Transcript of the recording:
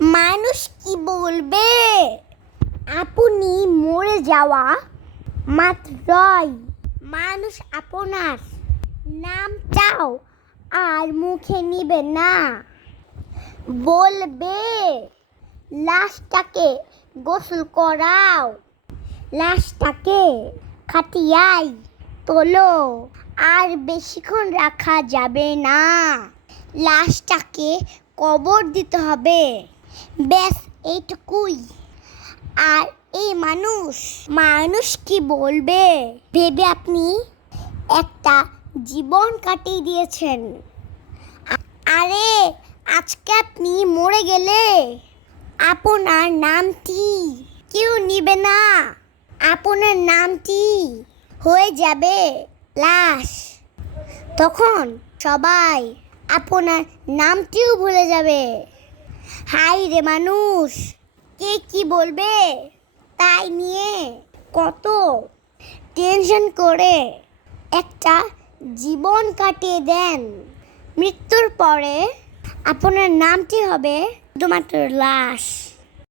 মানুষ কি বলবে? আপনি মরে যাওয়া মাত্রই মানুষ আপনার নামটাও আর মুখে নিবে না। বলবে লাশটাকে গোসল করাও, লাশটাকে খাটিয়ায় তোলো, আর বেশিক্ষণ রাখা যাবে না, লাশটাকে কবর দিতে হবে। ব্যাস এইটুকুই। আর এই মানুষ কি বলবে ভেবে আপনি একটা জীবন কাটিয়ে দিয়েছেন। আরে আজকে আপনি মরে গেলে আপনার নামটি কেউ নিবে না, আপনার নামটি হয়ে যাবে লাশ। তখন সবাই আপনার নামটিও ভুলে যাবে। হাই রে মানুষ, কে কি বলবে তাই নিয়ে কত টেনশন করে একটা জীবন কাটিয়ে দেন। মৃত্যুর পরে আপনার নামটি হবে শুধুমাত্র লাশ।